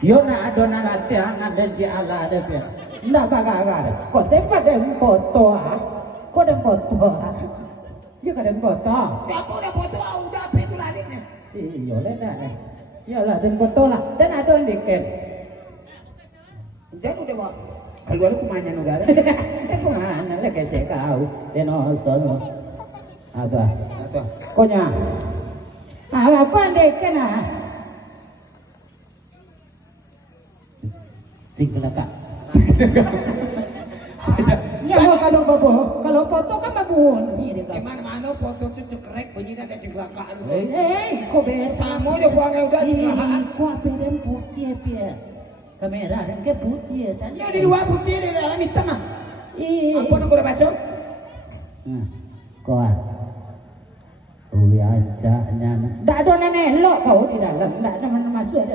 Yo na adona latihan ada ji ala ada pia. Ndak baga ada. Kok sempat dem foto ah? Kok dem foto ah? Yo kadem foto. Apa udah foto udah apa itu lari nih? Iya lah dah. Ya lah dem foto lah. Dan ada yang diket. Jangan udah bawa keluar kumanya udah ada. Kemana lah kece kau? Denoson. Ada. Atau Konya. Apa diket ah? Tinggal kak. Ya kalau foto kan babun. Ini kan. gimana mana foto tuh cekrek bunyi ada cenglakaan. Kok ber Sama aja buangnya udah cenglakaan. Kok pedem putih pia. Kamera dan ke putih kan. Ya di luar putih di dalam hitam mah. Apa nak udah baca? Nah, kok Uya ancaknya. Ndak ada nenek lo kau di dalam. Ndak ada mana masuk ada.